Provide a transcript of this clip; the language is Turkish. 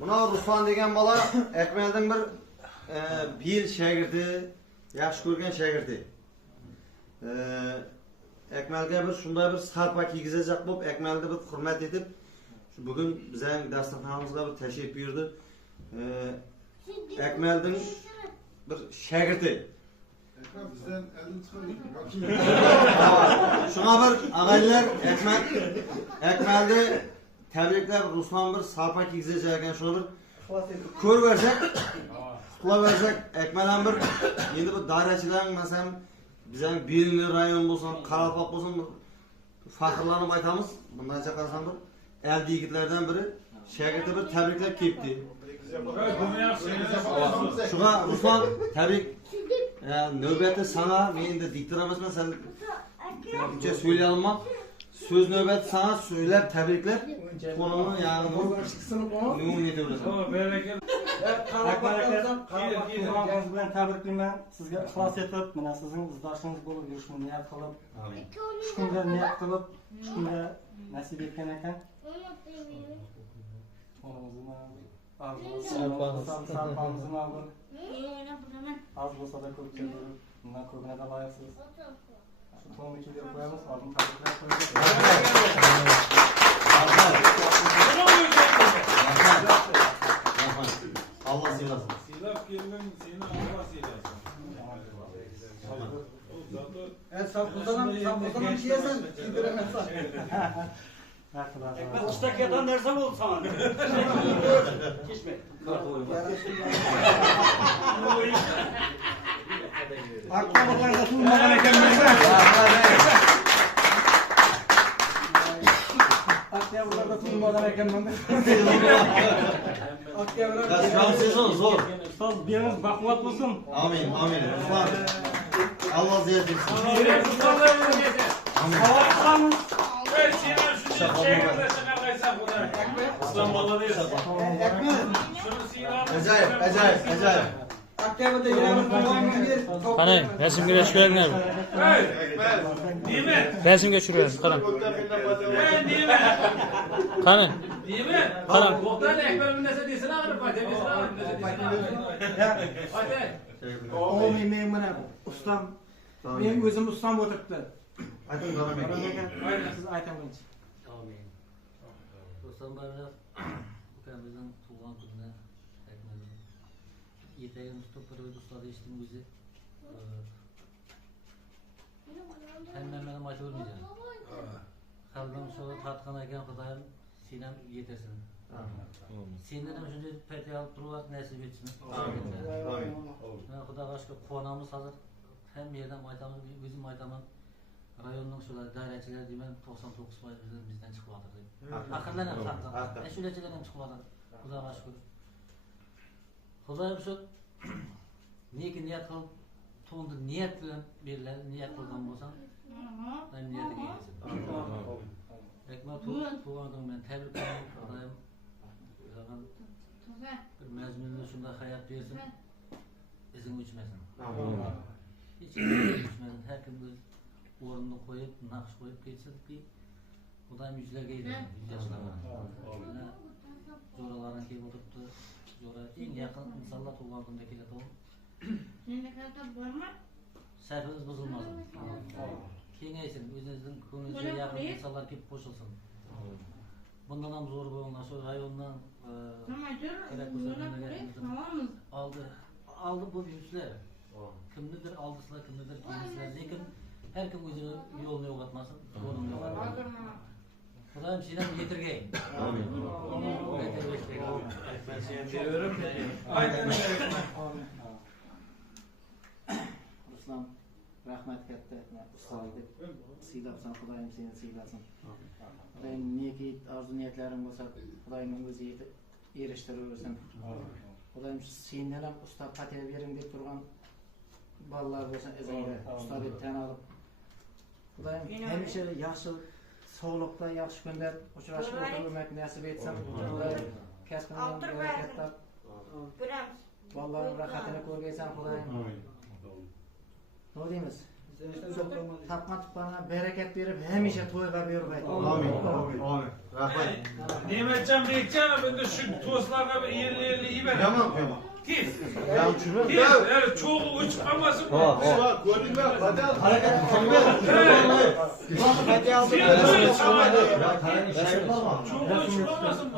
Buna Ruslan degan bola Akmalning bir yil shagirdi, yaxshi ko'rgan shagirdi. Akmalga bir shunday bir sarpa kiygizajak bo'lib, Akmalni bir hurmat etib, bugun bizning dasturxonimizga bir tashrif buyurdi. Akmalning bir shagirdi. Bizden elini çıkarayım. Şuna bir ağaylar Akmalni tabriklab Ruslan bir sarpa kiygizajak ekan, shuni bir ko'rib versek, qutlab versek, Akmal ham bir endi bu dairachilar masalan bizning Belingli rayon bo'lsin, Qaralpoq bo'lsin, faxrlanib aytamiz. Bundancha qarasam bir eldi yigitlardan biri shagirdi bir tabriklab kelibdi. Shunga Ruslan tabrik navbati sana, men endi diktor emasman, sen uncha söylay olmam. Söz navbati sana söylab tabriklab qo'limni ya'ni bu nima etaverasan. Qarabaqlardan bilan tabriklayman. Sizga ixlos etib, mana sizning izdoshingiz bo'lib yurishni niyat qilib, shu kunga niyat qilib, shu kunga nasib etgan ekan. Az bo'lsa da ko'p keldi. Bundan ko'pini da loyiqsiz. Shu to'g'ri kelib qo'yamiz. Oldin tabriklar qo'yamiz. Allah siylasın. Silap gelmem seni Allah silasın. Sen buradan giyersen indiremezsin. Usta ketan dersem oldu sana. Geçme. Akbabalarda tutulmadan ekenmez. Akbabalarda tutulmadan ekenmez. Şanslı sezon zor. Ustoz biriniz baquvvat bo'lsin. Amin, amin. Ruslan, Allah ziyaret etsin. Amin. Qolamiz. Acayip, acayip, acayip. Akçabada yerimiz kullanmıyor. Qani, rasmga tushib ko'ringlar. Nima? Rasmga tushiramiz, qarang. Nima? Qani? Nima? Qarang. To'xtang, Akbar bir narsa desana, Men mana ustam. Men o'zim ustam o'tiribdi. Ayting Do'ram aka. Siz aytamiz. Amin. Dostum bana ukamızın tuğan gününe ekmeğini yeteğin tutup bir ustadı içtim bizi. Hemen benim acı olmayacağım. Kalbim sonra tatkan eken Kudayım sinem yetesin. Senden şimdi peti alıp duruvat nasip etsin. Kuday başka konağımız hazır. Hem yerden maytamız, bizim maytamın rayonun şöyle daireçiler diyeyim 99% bizden çıkmadı. Akıllar hem saklı. Eşüleçiler hem çıkmadı. Kudaya başka. Kudaya bir şey niye ki niyet kılıp tuğundu niyet bilen birileri niyet kılgan bolsan ben niyete giyilsin. Ekmek tuğandım ben tebrik ederim. Kudayım bir mezmunlu şunda hayat versin. İzin uçmasın. Hiç izin uçmasın. Her kim öz orunu koyup, nakış koyup geçsin ki Kudayım yüzlerge gidelim. Yüzleşlerine. Zoralarına keyif oturttu. Zora en yakın insanlar tuğandığında kilit olun. Səhviniz bozulmasın. Kengeysin, özünüzün konunuza yakın insanlar keyip koşulsun. Bundan hem zor boyunlar, şu rayondan aldı bu yüzler. Kimlidir aldısılar, kimlidir kendisiler. Lekin her kim özünü yolunu yoğatmasın, yolunu yoğatmasın. Kudayım sinem getirgeyin. Amin. Ben seni diyorum. Aynen öyle. Ruslan, rahmet katta ustaydık. Siylapsan, Kudayım seni siylasın. Kudayım neki arzu niyetlerim olsa, Kudayımın özü eriştirirsin. Kudayım senden hem usta patiye verin deyip durgan balalar olsa ezelde usta deyip ten alıp. Kudayım hemşe yaxşı sağlıkta yaxşı günler uçuraşıp oturmak nasip etsin. Kudayım kasbından bereketler. Vallahi rahatını ko'rgaysan Kudayım. Ne deymiz? Tapma tutmana bereket verip hemişe toyga berip Amin. Amin. Rahmet. Nimetcan Bekcan ben de şu tostlarga yerli iyi ver. Yaman. Kes. Yan çürü. Kes. Yani çoğu uç kalmasın. Hareket mükemmel. Sen de uç kalmasın. Ya, kalemi şey yapamam. Çoğu uç kalmasın mı?